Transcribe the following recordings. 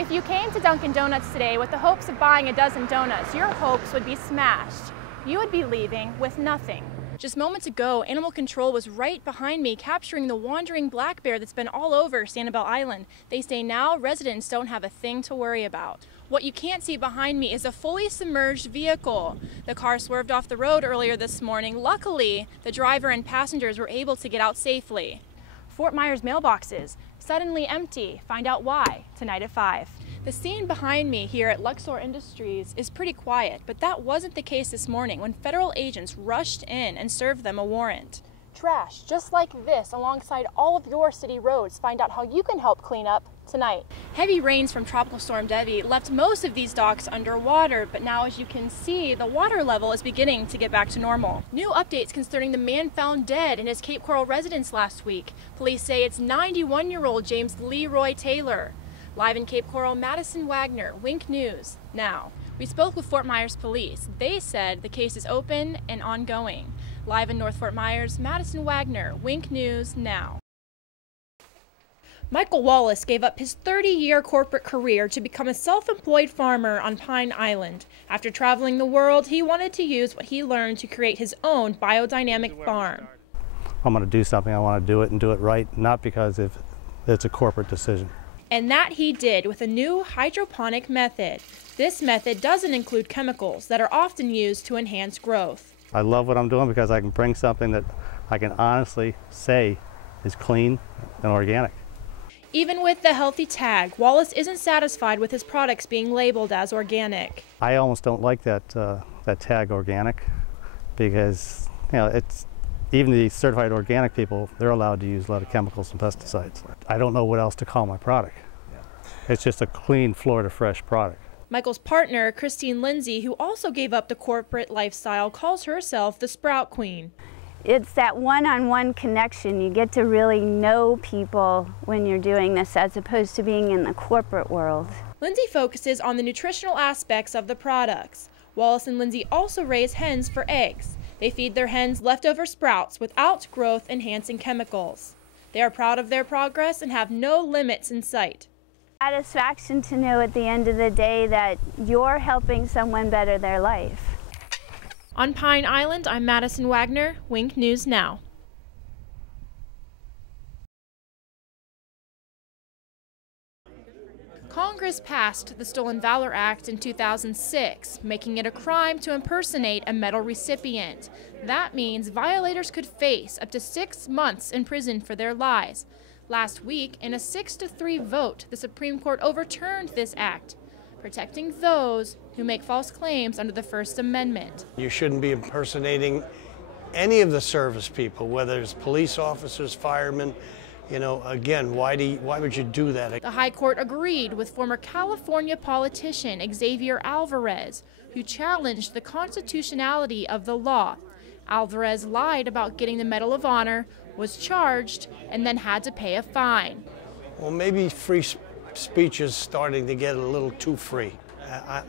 If you came to Dunkin' Donuts today with the hopes of buying a dozen donuts, your hopes would be smashed. You would be leaving with nothing. Just moments ago, animal control was right behind me, capturing the wandering black bear that's been all over Sanibel Island. They say now residents don't have a thing to worry about. What you can't see behind me is a fully submerged vehicle. The car swerved off the road earlier this morning. Luckily, the driver and passengers were able to get out safely. Fort Myers mailboxes suddenly empty. Find out why tonight at 5. The scene behind me here at Luxor Industries is pretty quiet, but that wasn't the case this morning when federal agents rushed in and served them a warrant. Trash just like this alongside all of your city roads. Find out how you can help clean up tonight. Heavy rains from Tropical Storm Debbie left most of these docks underwater, but now as you can see, the water level is beginning to get back to normal. New updates concerning the man found dead in his Cape Coral residence last week. Police say it's 91-year-old James Leroy Taylor. Live in Cape Coral, Madison Wagner, Wink News now. We spoke with Fort Myers police. They said the case is open and ongoing. Live in North Fort Myers, Madison Wagner, Wink News now. Michael Wallace gave up his 30-year corporate career to become a self-employed farmer on Pine Island. After traveling the world, he wanted to use what he learned to create his own biodynamic farm. I'm going to do something, I want to do it and do it right, not because it's a corporate decision. And that he did with a new hydroponic method. This method doesn't include chemicals that are often used to enhance growth. I love what I'm doing because I can bring something that I can honestly say is clean and organic. Even with the healthy tag, Wallace isn't satisfied with his products being labeled as organic. I almost don't like that tag organic because, you know, it's even the certified organic people, they're allowed to use a lot of chemicals and pesticides. I don't know what else to call my product. It's just a clean Florida fresh product. Michael's partner, Christine Lindsay, who also gave up the corporate lifestyle, calls herself the Sprout Queen. It's that one-on-one connection. You get to really know people when you're doing this as opposed to being in the corporate world. Lindsay focuses on the nutritional aspects of the products. Wallace and Lindsay also raise hens for eggs. They feed their hens leftover sprouts without growth-enhancing chemicals. They are proud of their progress and have no limits in sight. Satisfaction to know at the end of the day that you're helping someone better their life. On Pine Island, I'm Madison Wagner, Wink News Now. Congress passed the Stolen Valor Act in 2006, making it a crime to impersonate a medal recipient. That means violators could face up to 6 months in prison for their lies. Last week, in a 6-3 vote, the Supreme Court overturned this act, protecting those who make false claims under the First Amendment. You shouldn't be impersonating any of the service people, whether it's police officers, firemen. You know, again, why would you do that? The High Court agreed with former California politician Xavier Alvarez, who challenged the constitutionality of the law. Alvarez lied about getting the Medal of Honor, was charged, and then had to pay a fine. Well, maybe free speech is starting to get a little too free.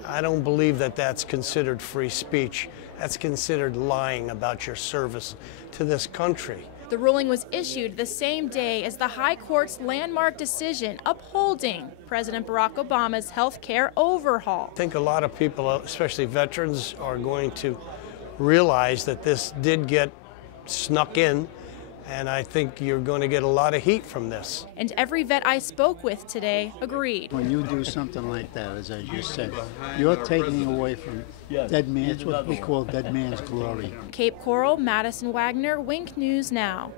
I don't believe that that's considered free speech. That's considered lying about your service to this country. The ruling was issued the same day as the High Court's landmark decision upholding President Barack Obama's health care overhaul. I think a lot of people, especially veterans, are going to realize that this did get snuck in, and I think you're going to get a lot of heat from this. And every vet I spoke with today agreed. When you do something like that, as I just said, you're taking away from dead man. It's what we call dead man's glory. Cape Coral, Madison Wagner, Wink News Now.